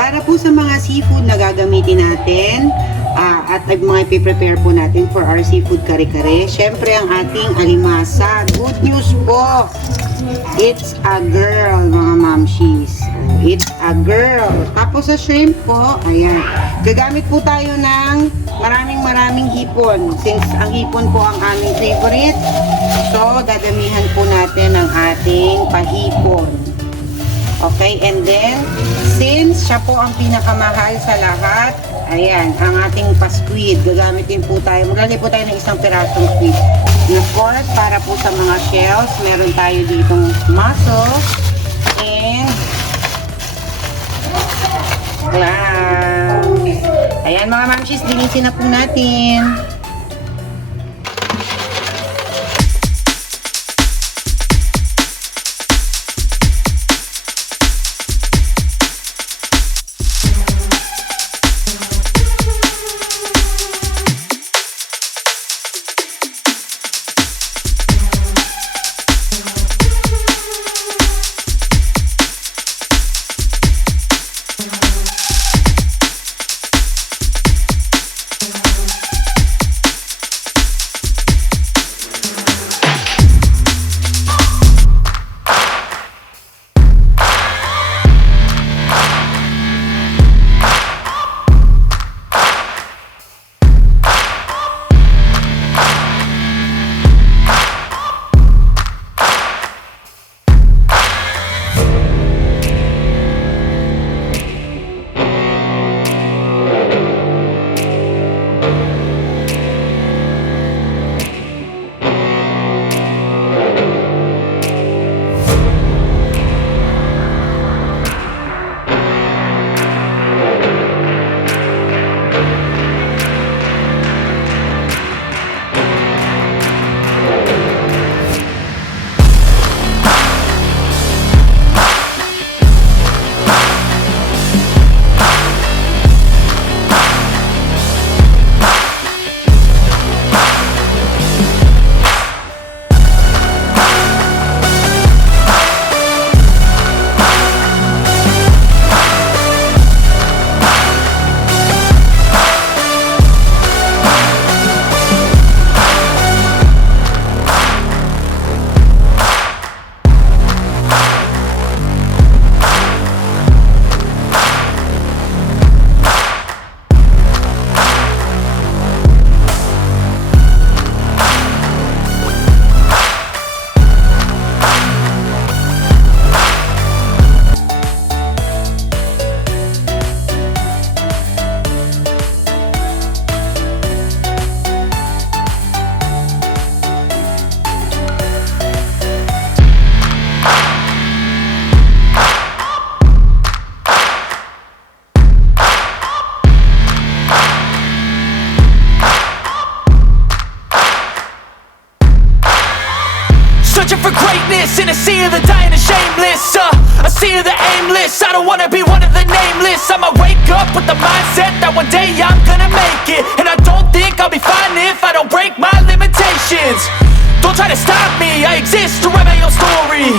Para po sa mga seafood na gagamitin natin, at mga ipiprepare po natin for our seafood kare-kare, syempre ang ating alimasa. Good news po! It's a girl, mga mamshis. It's a girl. Tapos sa shrimp po, ayan. Gagamit po tayo ng maraming hipon. Since ang hipon po ang aming favorite, so dadamihan po natin ang ating pahipon. Okay, and then, since siya po ang pinakamahal sa lahat, ayan, ang ating pa-squid. Gagamitin po tayo, maglalagay po tayo ng isang pirasong squid. And of course, para po sa mga shells, meron tayo ditong mussel and clams. Ayan mga mamshis, linisin na po natin. Searching for greatness in a sea of the dying and shameless, a sea of the aimless. I don't wanna be one of the nameless. I'ma wake up with the mindset that one day I'm gonna make it. And I don't think I'll be fine if I don't break my limitations. Don't try to stop me, I exist to write my own story.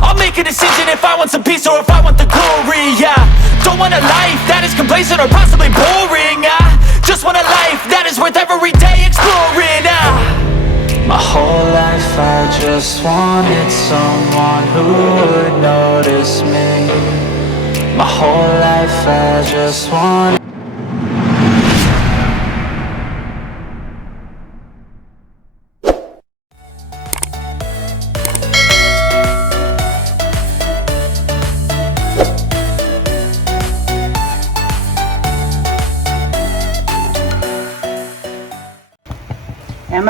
I'll make a decision if I want some peace or if I want the glory. Yeah, don't want a life that is complacent or possibly boring. I just want a life that is worth every day exploring. My whole life I just wanted someone who would notice me. My whole life I just wanted.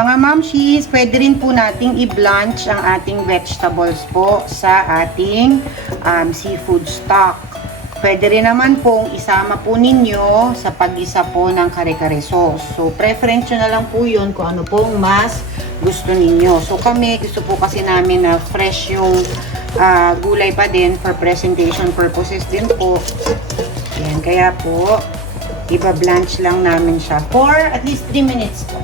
Mga mamshis, pwede rin po nating i-blanch ang ating vegetables po sa ating seafood stock. Pwede rin naman pong isama po ninyo sa pag-isa po ng kare-kare sauce. So, preference nyo na lang po yun kung ano pong mas gusto ninyo. So, kami, gusto po kasi namin na fresh yung gulay pa din for presentation purposes din po. Yan, kaya po, iba-blanch lang namin siya for at least 3 minutes po.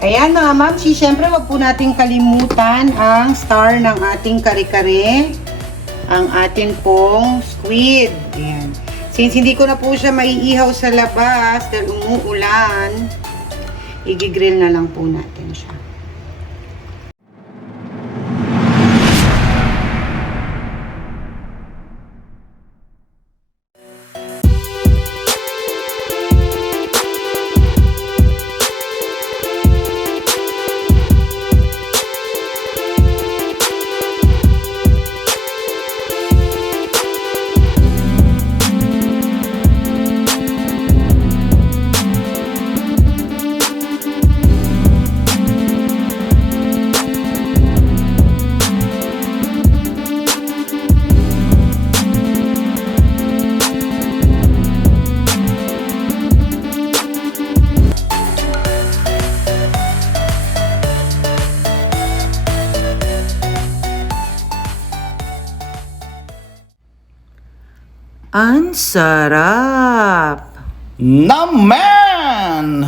Ayan mga mamsi, syempre wag po nating kalimutan ang star ng ating kare-kare, ang ating pong squid. Ayan. Since hindi ko na po siya maiihaw sa labas dahil umuulan, i-grill na lang po natin siya. Ang sarap! Naman!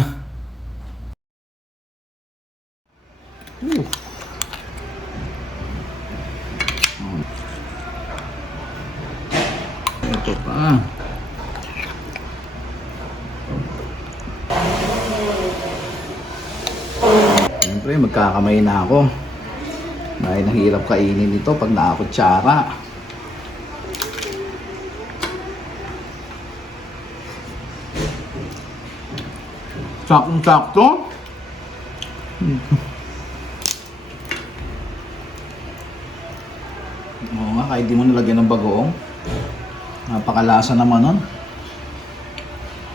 Ito pa. Siyempre, magkakamay na ako. Dahil nahirap kainin ito pag nakakutsara. Saktong-sakto. Oo nga, kahit di mo nilagyan ng bagoong. Napakalasa naman nun.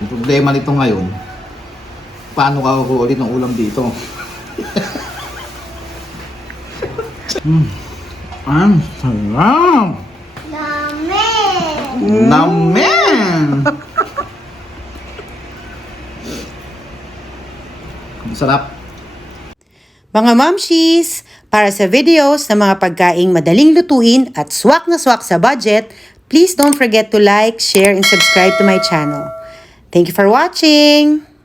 Yung problema nito ngayon, paano ka kukuha ulit ng ulam dito? Ang sarap! Namen! Namen! Sarap. Mga mamshis, para sa videos ng mga pagkaing madaling lutuin at swak na swak sa budget, please don't forget to like, share, and subscribe to my channel. Thank you for watching!